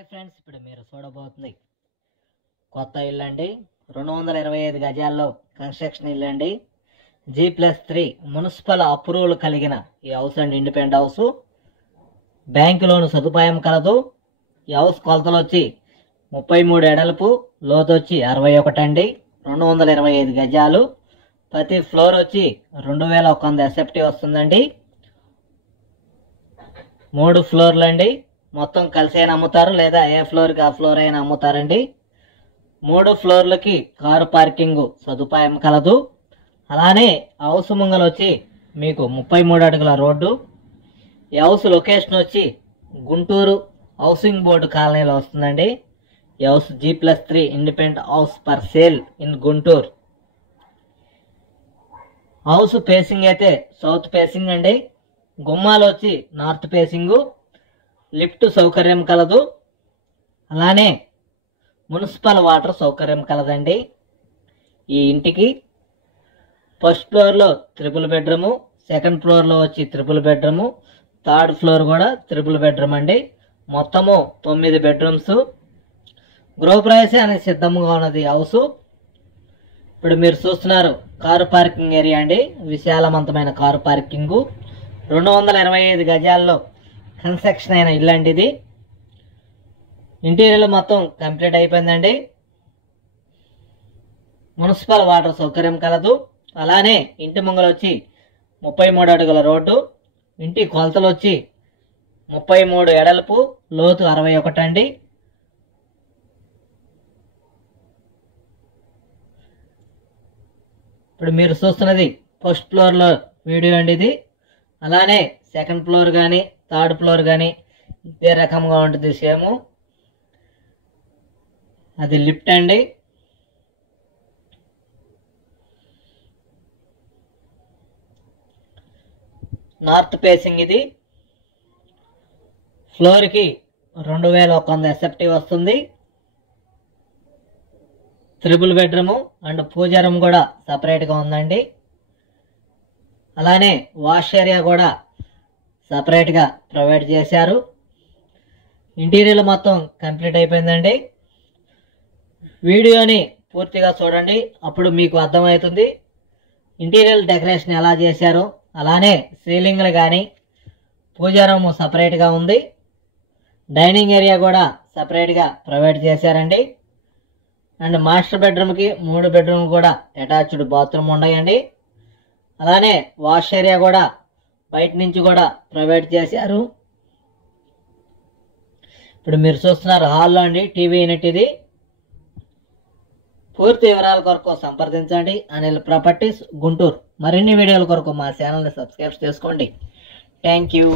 Hi friends, ఇప్పుడు మీరు చూడబోతుంది కొత్త ఇల్లు అండి. 225 గజాల్లో కన్స్ట్రక్షన్ ఇల్లు అండి. G+3 మున్సిపల్ అప్రూవల్ కలిగిన ఈ హౌస్ అండి. ఇండిపెండెంట్ హౌస్, బ్యాంకు లోన్ సదుపాయం కలదు. ఈ హౌస్ కొలతలు వచ్చి 33 ఎడల్పు, లోతు వచ్చి 61 అండి. 225 గజాలు. ప్రతి ఫ్లోర్ వచ్చి 2100 ఎస్ఎఫ్టీ వస్తుందండి. 3 ఫ్లోర్లు అండి. మొత్తం కలిసి అయినా అమ్ముతారు, లేదా ఏ ఫ్లోర్కి ఆ ఫ్లోర్ అయినా అమ్ముతారండి. 3 ఫ్లోర్లకి కారు పార్కింగ్ సదుపాయం కలదు. అలానే హౌస్ ముంగలు వచ్చి మీకు 33 అడుగుల రోడ్డు. ఈ హౌస్ లొకేషన్ వచ్చి గుంటూరు హౌసింగ్ బోర్డు కాలనీలో వస్తుందండి. ఈ house G+3 independent house for sale in Guntur. House facing అయితే సౌత్ ఫేసింగ్ అండి. గుమ్మాలు వచ్చి నార్త్ ఫేసింగ్. లిఫ్ట్ సౌకర్యం కలదు. అలానే మున్సిపల్ వాటర్ సౌకర్యం కలదండి. ఈ ఇంటికి ఫస్ట్ ఫ్లోర్లో 3 బెడ్రూము, సెకండ్ ఫ్లోర్లో వచ్చి 3 బెడ్రూము, థర్డ్ ఫ్లోర్ కూడా 3 బెడ్రూమ్ అండి. మొత్తము 9 బెడ్రూమ్స్. గృహప్రవేశం అనేది సిద్ధంగా ఉన్నది హౌస్. ఇప్పుడు మీరు చూస్తున్నారు కారు పార్కింగ్ ఏరియా అండి. విశాలవంతమైన కారు పార్కింగ్. 225 గజాల్లో కన్స్ట్రక్షన్ అయిన ఇల్లు అండి ఇది. ఇంటీరియర్ మొత్తం కంప్లీట్ అయిపోయిందండి. మున్సిపల్ వాటర్ సౌకర్యం కలదు. అలానే ఇంటి ముంగలు వచ్చి 33 అడుగుల రోడ్డు. ఇంటి కొలతలు వచ్చి 33 ఎడల్పు, లోతు 61 అండి. ఇప్పుడు మీరు చూస్తున్నది ఫస్ట్ ఫ్లోర్లో వీడియో అండి ఇది. అలానే సెకండ్ ఫ్లోర్ కానీ థర్డ్ ఫ్లోర్ కానీ ఇదే రకంగా ఉంటుంది సేమ్. అది లిఫ్ట్ అండి. నార్త్ ఫేసింగ్ ఇది. ఫ్లోర్కి 2100 ఎస్ఎఫ్టీ వస్తుంది. 3 బెడ్రూము అండ్ పూజా రూమ్ కూడా సపరేట్గా ఉందండి. అలానే వాష్ ఏరియా కూడా సపరేట్గా ప్రొవైడ్ చేశారు. ఇంటీరియర్ మొత్తం కంప్లీట్ అయిపోయిందండి. వీడియోని పూర్తిగా చూడండి, అప్పుడు మీకు అర్థమవుతుంది ఇంటీరియర్ డెకరేషన్ ఎలా చేశారు. అలానే సీలింగ్లు కానీ పూజా రూమ్ సపరేట్గా ఉంది. డైనింగ్ ఏరియా కూడా సపరేట్గా ప్రొవైడ్ చేశారండి. అండ్ మాస్టర్ బెడ్రూమ్కి 3 బెడ్రూమ్ కూడా అటాచ్డ్ బాత్రూమ్ ఉన్నాయండి. అలానే వాష్ ఏరియా కూడా బయట నుంచి కూడా ప్రొవైడ్ చేశారు. ఇప్పుడు మీరు చూస్తున్నారు హాల్లో అండి టీవీ యూనిట్ ఇది. పూర్తి వివరాల కొరకు సంప్రదించండి అనిల్ ప్రాపర్టీస్ గుంటూరు. మరిన్ని వీడియోల కొరకు మా ఛానల్ని సబ్స్క్రైబ్ చేసుకోండి. Thank you.